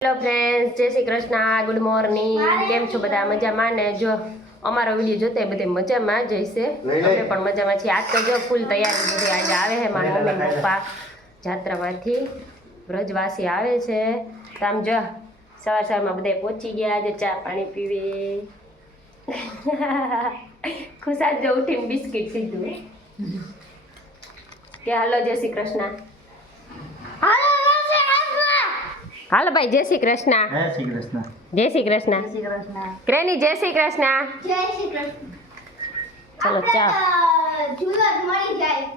Hello friends જય Shri Krishna good morning કેમ છો બધા? મજામાં? ને જો અમારો વીડિયો જોતે બધે મજામાં જઈશે અમે પણ મજામાં છીએ. આજ તો જો ફૂલ તૈયારી બધી આજે આવે છે મારા મમ્મી પપ્પા. જાત્રામાંથી વ્રજવાસી આવે છે. આમ જો સવાર સવારમાં બધા પહોંચી ગયા આજે ચા પાણી પીવે. ખુશાલ જો ઉઠીને બિસ્કિટ સીધું કે હાલો જય શ્રી કૃષ્ણ. હાલો ભાઈ જય શ્રી કૃષ્ણ. જય શ્રી કૃષ્ણ. જય શ્રી કૃષ્ણ. ક્રેની જય શ્રી કૃષ્ણ. જય શ્રી કૃષ્ણ. ચલો ચા. જુલત મળી જાય.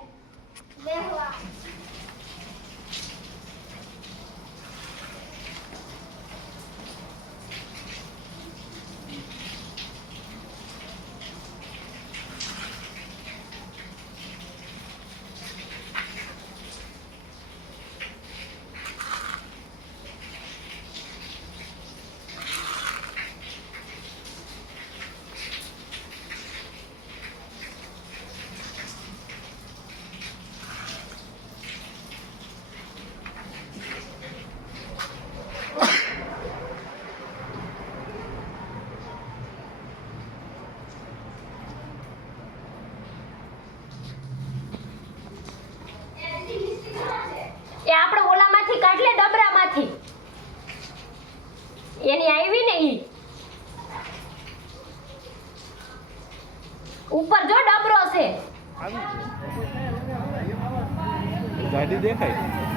દેખાય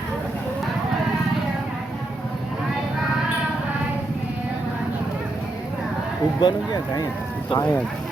ઉભવાનું ક્યાં? છે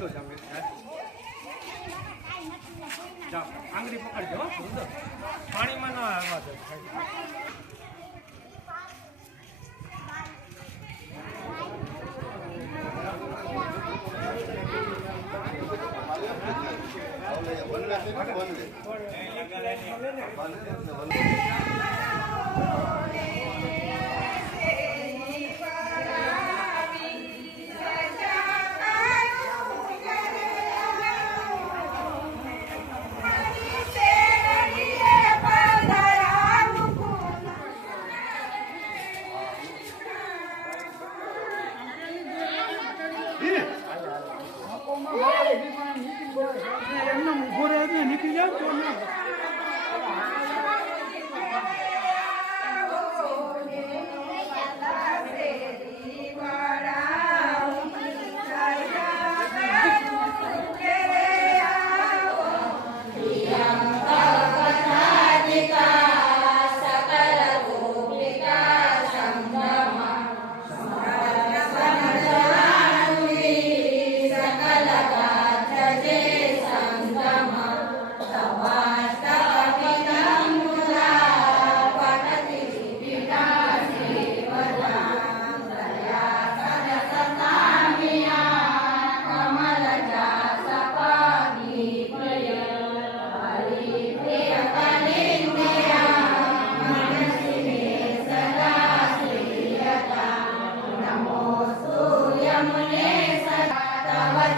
બહુ વાહે આંગળી પકડજો પાણીમાં ન આવવા દે એમને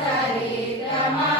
तरे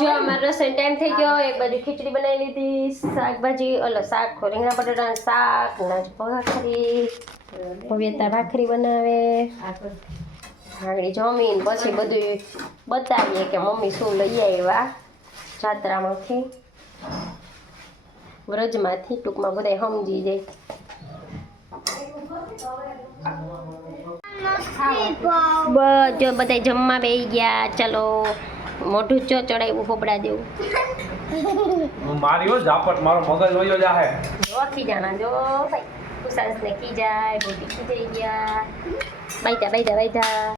જો અમારો રસોઈ ટાઈમ થઈ ગયો એક બાજુ ખીચડી બનાવી લીધી શાકભાજી ઓલો શાક રીંગણા બટાટાનું શાક નાચ ભાખરી ભવ્યતા ભાખરી બનાવે આગળ જમીન પછી બધું બતાવીએ કે મમ્મી શું લઈ આવ્યા જાત્રામાંથી. વ્રજમાંથી ટૂંકમાં બધા સમજી જાય. બધા જમવા બેસી ગયા ચલો. મોઢું ચો ચડાવ્યું ફોબડા જેવું. મારી ઝાપટ મારો મગજ વયો જાહે. જો ખીજાણા જો ભાઈ. કુસાંસ ને ખીજાય બોટી ખીજાઈ ગયા. બાઈટા બાઈટા બાઈટા